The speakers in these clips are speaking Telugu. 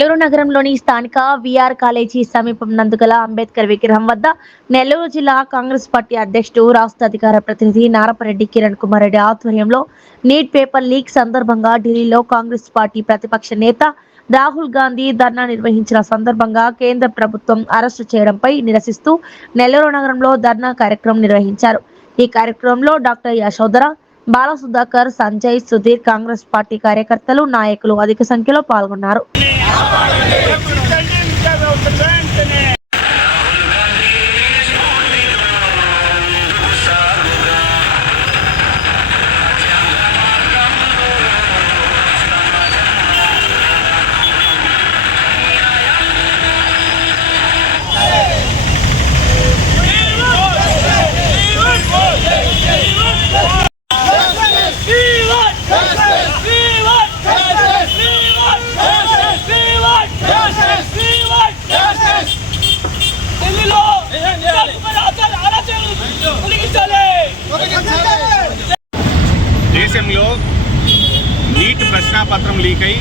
నెల్లూరు నగరంలోని స్థానిక విఆర్ కాలేజీ సమీపం నందుగల అంబేద్కర్ విగ్రహం వద్ద నెల్లూరు జిల్లా కాంగ్రెస్ పార్టీ అధ్యక్షుడు రాష్ట్ర అధికార ప్రతినిధి నారపరెడ్డి కిరణ్ కుమార్ రెడ్డి ఆధ్వర్యంలో నీట్ పేపర్ లీక్ సందర్భంగా ఢిల్లీలో కాంగ్రెస్ పార్టీ ప్రతిపక్ష నేత రాహుల్ గాంధీ ధర్నా నిర్వహించిన సందర్భంగా కేంద్ర ప్రభుత్వం అరెస్టు చేయడంపై నిరసిస్తూ నెల్లూరు నగరంలో ధర్నా కార్యక్రమం నిర్వహించారు. ఈ కార్యక్రమంలో డాక్టర్ యశోధర, బాలసుధాకర్, సంజయ్, సుధీర్, కాంగ్రెస్ పార్టీ కార్యకర్తలు, నాయకులు అధిక సంఖ్యలో పాల్గొన్నారు. దేశంలో నీట్ ప్రశ్నాపత్రం లీక్ అయి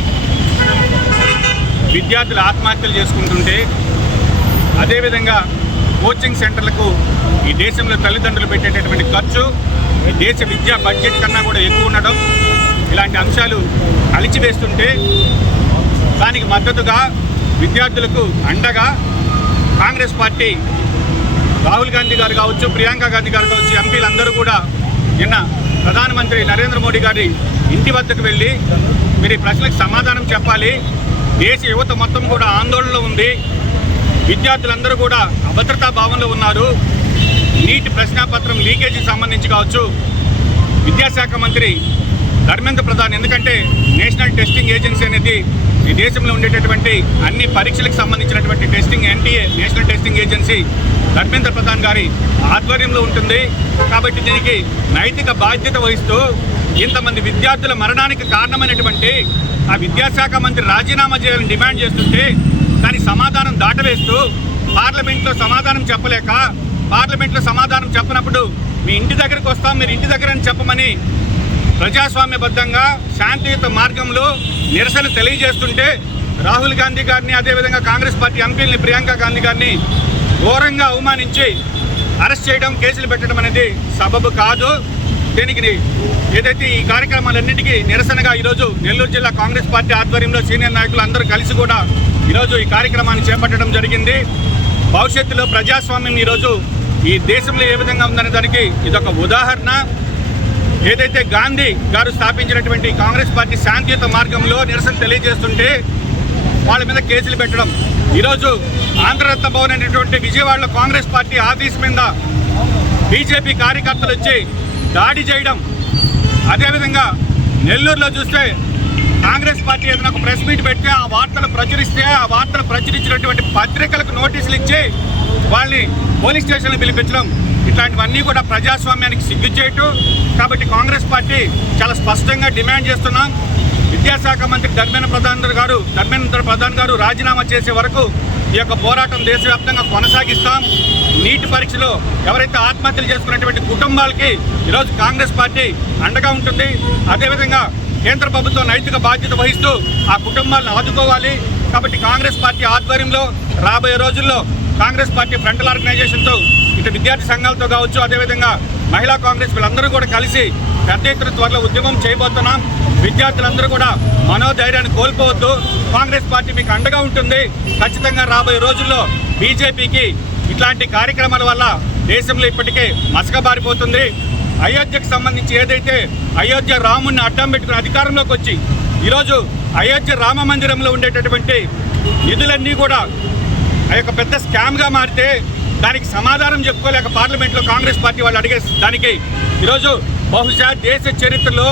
విద్యార్థులు ఆత్మహత్యలు చేసుకుంటుంటే, అదేవిధంగా కోచింగ్ సెంటర్లకు ఈ దేశంలో తల్లిదండ్రులు పెట్టేటటువంటి ఖర్చు ఈ దేశ విద్యా బడ్జెట్ కన్నా కూడా ఎక్కువ ఉండడం, ఇలాంటి అంశాలు అలిచివేస్తుంటే దానికి మద్దతుగా విద్యార్థులకు అండగా కాంగ్రెస్ పార్టీ రాహుల్ గాంధీ గారు కావచ్చు, ప్రియాంక గాంధీ గారు కావచ్చు, ఎంపీలందరూ కూడా నిన్న ప్రధానమంత్రి నరేంద్ర మోడీ గారి ఇంటి వద్దకు వెళ్ళి మీరు ఈ ప్రశ్నలకు సమాధానం చెప్పాలి, దేశ యువత మొత్తం కూడా ఆందోళనలో ఉంది, విద్యార్థులందరూ కూడా అభద్రతా భావంలో ఉన్నారు, నీట్ ప్రశ్నాపత్రం లీకేజీకి సంబంధించి కావచ్చు, విద్యాశాఖ మంత్రి ధర్మేంద్ర ప్రధాన్, ఎందుకంటే నేషనల్ టెస్టింగ్ ఏజెన్సీ అనేది ఈ దేశంలో ఉండేటటువంటి అన్ని పరీక్షలకు సంబంధించినటువంటి testing NTA national testing agency Dharmendra Pradhan గారి ఆధ్వర్యంలో ఉంటుంది. కాబట్టి దీనికి నైతిక బాధ్యత వహిస్తూ ఇంతమంది విద్యార్థుల మరణానికి కారణమైనటువంటి ఆ విద్యాశాఖ మంత్రి రాజీనామా చేయాలని డిమాండ్ చేస్తుంటే దానికి సమాధానం దాటవేస్తూ పార్లమెంట్లో సమాధానం చెప్పలేక, పార్లమెంట్లో సమాధానం చెప్పనప్పుడు మీ ఇంటి దగ్గరికి వస్తాం, మీరు ఇంటి దగ్గర అని చెప్పమని ప్రజాస్వామ్యబద్ధంగా శాంతియుత మార్గంలో నిరసన తెలియజేస్తుంటే రాహుల్ గాంధీ గారిని, అదేవిధంగా కాంగ్రెస్ పార్టీ ఎంపీలని ప్రియాంక గాంధీ గారిని ఘోరంగా అవమానించి అరెస్ట్ చేయడం, కేసులు పెట్టడం అనేది సబబు కాదు. దీనికి ఏదైతే ఈ కార్యక్రమాలన్నింటికీ నిరసనగా ఈరోజు నెల్లూరు జిల్లా కాంగ్రెస్ పార్టీ ఆధ్వర్యంలో సీనియర్ నాయకులు అందరూ కలిసి కూడా ఈరోజు ఈ కార్యక్రమాన్ని చేపట్టడం జరిగింది. భవిష్యత్తులో ప్రజాస్వామ్యం ఈరోజు ఈ దేశంలో ఏ విధంగా ఉందనే దానికి ఇదొక ఉదాహరణ. ఏదైతే గాంధీ గారు స్థాపించినటువంటి కాంగ్రెస్ పార్టీ శాంతియుత మార్గంలో నిరసన తెలియజేస్తుంటే వాళ్ళ మీద కేసులు పెట్టడం, ఈరోజు ఆంధ్రరత్న భవన్ అనేటువంటి విజయవాడలో కాంగ్రెస్ పార్టీ ఆఫీస్ మీద బీజేపీ కార్యకర్తలు వచ్చి దాడి చేయడం, అదేవిధంగా నెల్లూరులో చూస్తే కాంగ్రెస్ పార్టీ ఏదైనా ఒక ప్రెస్ మీట్ పెడితే ఆ వార్తలు ప్రచురిస్తే ఆ వార్తలు ప్రచురించినటువంటి పత్రికలకు నోటీసులు ఇచ్చి వాళ్ళని పోలీస్ స్టేషన్లు పిలిపించడం, ఇట్లాంటివన్నీ కూడా ప్రజాస్వామ్యానికి సిగ్గు చేయటం. కాబట్టి కాంగ్రెస్ పార్టీ చాలా స్పష్టంగా డిమాండ్ చేస్తున్నాం, విద్యాశాఖ మంత్రి ధర్మేంద్ర ప్రధాన్ గారు రాజీనామా చేసే వరకు ఈ యొక్క పోరాటం దేశవ్యాప్తంగా కొనసాగిస్తాం. నీట్ పరీక్షలో ఎవరైతే ఆత్మహత్యలు చేసుకున్నటువంటి కుటుంబాలకి ఈరోజు కాంగ్రెస్ పార్టీ అండగా ఉంటుంది. అదేవిధంగా కేంద్ర ప్రభుత్వం నైతిక బాధ్యత వహిస్తూ ఆ కుటుంబాలను ఆదుకోవాలి. కాబట్టి కాంగ్రెస్ పార్టీ ఆధ్వర్యంలో రాబోయే రోజుల్లో కాంగ్రెస్ పార్టీ ఫ్రంటల్ ఆర్గనైజేషన్తో ఇటు విద్యార్థి సంఘాలతో కావచ్చు, అదేవిధంగా మహిళా కాంగ్రెస్ వీళ్ళందరూ కూడా కలిసి పెద్ద ఎత్తున త్వరలో ఉద్యమం చేయబోతున్నాం. విద్యార్థులందరూ కూడా మనోధైర్యాన్ని కోల్పోవద్దు, కాంగ్రెస్ పార్టీ మీకు అండగా ఉంటుంది. ఖచ్చితంగా రాబోయే రోజుల్లో బీజేపీకి ఇట్లాంటి కార్యక్రమాల వల్ల దేశంలో ఇప్పటికే మసకబారిపోతుంది. అయోధ్యకు సంబంధించి ఏదైతే అయోధ్య రాముడిని అడ్డం పెట్టుకుని అధికారంలోకి వచ్చి ఈరోజు అయోధ్య రామ మందిరంలో ఉండేటటువంటి నిధులన్నీ కూడా ఆ యొక్క పెద్ద స్కామ్గా మారితే దానికి సమాధానం చెప్పుకోలేక పార్లమెంట్లో కాంగ్రెస్ పార్టీ వాళ్ళు అడిగే దానికి ఈరోజు బహుశా దేశ చరిత్రలో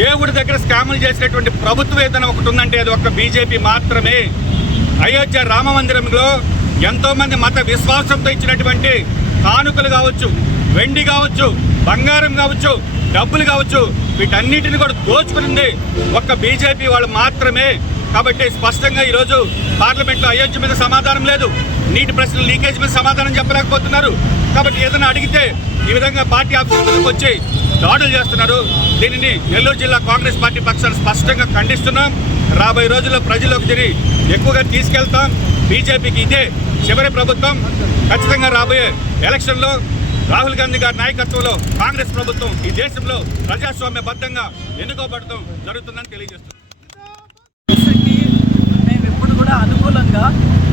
దేవుడి దగ్గర స్కాములు చేసినటువంటి ప్రభుత్వం ఏదైనా ఒకటి ఉందంటే అది ఒక బీజేపీ మాత్రమే. అయోధ్య రామ మందిరంలో ఎంతోమంది మత విశ్వాసంతో ఇచ్చినటువంటి కానుకలు కావచ్చు, వెండి కావచ్చు, బంగారం కావచ్చు, డబ్బులు కావచ్చు, వీటన్నిటిని కూడా దోచుకునింది ఒక్క బీజేపీ వాళ్ళు మాత్రమే. కాబట్టి స్పష్టంగా ఈరోజు పార్లమెంట్లో అయోధ్య మీద సమాధానం లేదు, నీటి ప్రశ్నల లీకేజ్ మీద సమాధానం చెప్పలేకపోతున్నారు. కాబట్టి ఏదైనా అడిగితే ఈ విధంగా పార్టీ ఆఫీసులకు వచ్చి దాడులు చేస్తున్నారు. దీనిని నెల్లూరు జిల్లా కాంగ్రెస్ పార్టీ పక్షాన్ని స్పష్టంగా ఖండిస్తున్నాం. రాబోయే రోజుల్లో ప్రజల్లోకి తిరిగి ఎక్కువగా తీసుకెళ్తాం. బీజేపీకి ఇదే చివరి ప్రభుత్వం. ఖచ్చితంగా రాబోయే ఎలక్షన్లో రాహుల్ గాంధీ గారి నాయకత్వంలో కాంగ్రెస్ ప్రభుత్వం ఈ దేశంలో ప్రజాస్వామ్యబద్ధంగా ఎన్నుకోబడటం జరుగుతుందని తెలియజేస్తున్నాం. మేము ఎప్పుడు కూడా అనుకూలంగా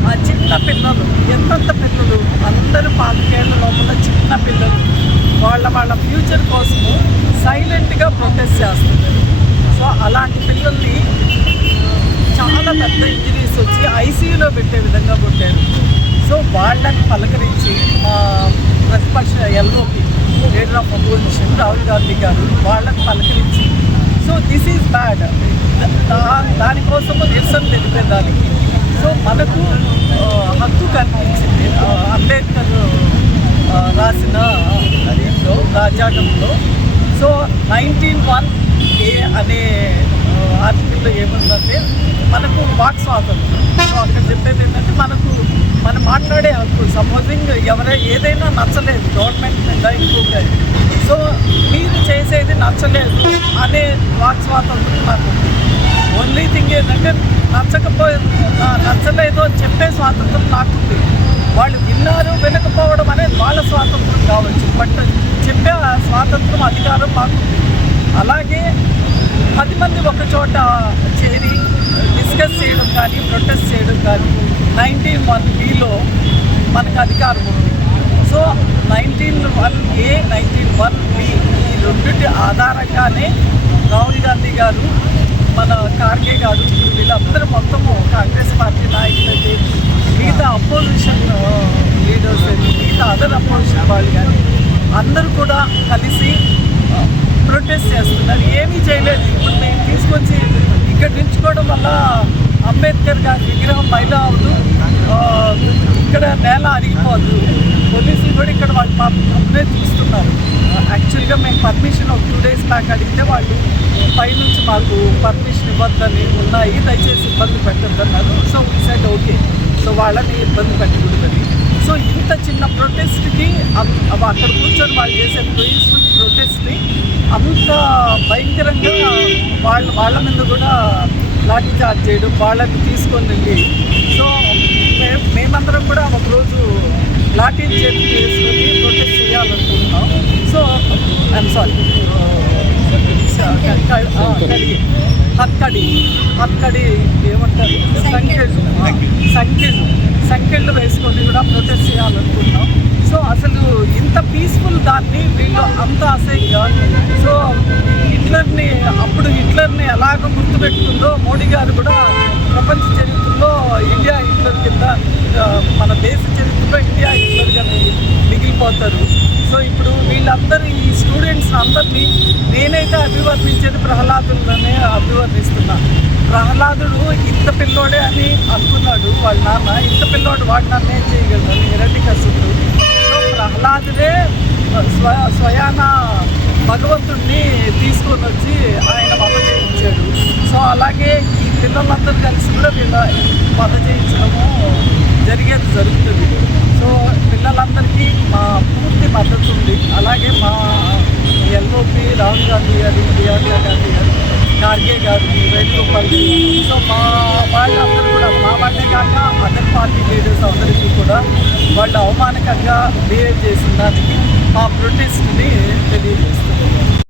ఆ చిన్న పిల్లలు ఎంతంత పిల్లలు అందరూ 4 ఏళ్ల లోపల చిన్న పిల్లలు వాళ్ళ ఫ్యూచర్ కోసము సైలెంట్గా ప్రొటెస్ట్ చేస్తున్నారు. సో అలాంటి పిల్లల్ని చాలా పెద్ద ఇంజరీస్ వచ్చి ఐసీయూలో పెట్టే విధంగా కొట్టారు. సో వాళ్ళని పలకరించి ప్రతిపక్ష LOP leader of opposition Rahul Gandhi గారు వాళ్ళని పలకరించి సో దిస్ ఈజ్ బ్యాడ్ దానికోసము నిరసన తెలిపేదానికి సో మనకు హక్కు కనిపించింది. అంబేద్కర్ రాసిన దీంట్లో రాజ్యాంగంలో సో 19(1)A అనే ఆర్టికల్లో ఏముందంటే మనకు వాక్ స్వాతంత్రం. సో అక్కడ చెప్పేది ఏంటంటే మనం మాట్లాడే హక్కు. సపోజింగ్ ఏదైనా నచ్చలేదు గవర్నమెంట్ మీద ఇంకొక సో మీరు చేసేది నచ్చలేదు అనే వాక్ స్వాతంత్రం నాకు ఉంది. ఓన్లీ థింగ్ ఏంటంటే నచ్చలేదు అని చెప్పే స్వాతంత్రం నాకుంది. వాళ్ళు విన్నారు వినకపోవడం అనేది వాళ్ళ స్వాతంత్రం కావచ్చు, బట్ చెప్పే స్వాతంత్రం అధికారం మాకుంది. అలాగే 10 మంది ఒక చోట చేరి డిస్కస్ చేయడం కానీ ప్రొటెస్ట్ చేయడం కానీ 19(1)Bలో మనకు అధికారం ఉంది. సో 19(1)A 19(1)B ఈ రెండింటి ఆధారంగానే రాహుల్ గాంధీ గారు మన ఖార్గే గారు వీళ్ళందరూ మొత్తము కాంగ్రెస్ పార్టీ నాయకులైతే మిగతా అపోజిషన్ లీడర్స్ మిగతా అదర్ అపోజిషన్ వాళ్ళు కానీ అందరూ కూడా కలిసి ప్రొటెస్ట్ చేస్తున్నారు. ఏమీ చేయలేదు. ఇప్పుడు మేము తీసుకొచ్చి ఇక్కడ నిల్చుకోవడం వల్ల అంబేద్కర్ గారి విగ్రహం మైలా అవదు, ఇక్కడ నేల అరిగిపోదు. పోలీసులు కూడా ఇక్కడ వాళ్ళు అప్పుడే చూస్తున్నారు. యాక్చువల్గా మేము పర్మిషన్ ఒక 2 days బ్యాక్ అడిగితే వాళ్ళు పైనుంచి మాకు పర్మిషన్ ఇవ్వద్దని ఉన్నాయి, దయచేసి ఇబ్బంది పెట్టద్దన్నారు. So we said okay. So వాళ్ళని ఇబ్బంది పెట్టకూడదని. సో ఇంత చిన్న ప్రొటెస్ట్కి అక్కడ కూర్చొని వాళ్ళు చేసే పీస్ఫుల్ ప్రొటెస్ట్ని అంత భయంకరంగా వాళ్ళ మీద కూడా లాఠీ చార్జ్ చేయడం, వాళ్ళని తీసుకొని వెళ్ళి సో మేమందరం కూడా ఒకరోజు లాఠీ చేతి వేసుకొని ప్రొటెస్ట్ చేయాలనుకుంటున్నాం. సో ఐఎమ్ సారీ హక్కడి ఏమంటారు సంఖ్యలు వేసుకొని కూడా ప్రొటెస్ట్ చేయాలనుకుంటున్నాం. సో అసలు ఇంత పీస్ఫుల్ దాన్ని వీళ్ళు అంత అసహ్యంగా సో హిట్లర్ని ఎలాగ గుర్తుపెట్టుకుందో మోడీ గారు కూడా ప్రపంచ చరిత్రలో ఇండియా హిట్లర్ కింద మన దేశ చరిత్రలో ఇండియా హిట్లర్గా మిగిలిపోతారు. సో ఇప్పుడు వీళ్ళందరూ ఈ స్టూడెంట్స్ అందరినీ నేనైతే అభివర్ణించేది ప్రహ్లాదులనే అభివర్ణిస్తున్నా. ప్రహ్లాదుడు ఇంత పిల్లోడే అని అనుకున్నాడు వాళ్ళ నాన్న. ఇంత పిల్లోడు వాడు నన్ను ఏం చేయగలడు హిరణ్యకశిపుడు. సో ప్రహ్లాదుడే స్వయాన భగవంతుడిని తీసుకొని వచ్చి ఆయన వధ చేయించాడు. సో అలాగే ఈ పిల్లలందరూ కలిసి కూడా వీళ్ళ వధ చేయించడము జరుగుతుంది. సో పిల్లలందరికీ మా పూర్తి మద్దతు ఉంది. అలాగే మా ఎల్ఓపి రాహుల్ గాంధీ గారు, ప్రియాంక గాంధీ గారు, ఖార్గే గారు, వేణుగోపాల్ గారు, సో మా వాళ్ళందరూ కూడా మా వాళ్ళే కాక అదర్ పార్టీ లీడర్స్ అందరికీ కూడా వాళ్ళు అవమానకంగా బిహేవ్ చేసిన దానికి మా ప్రొటెస్ట్ని తెలియజేస్తున్నారు.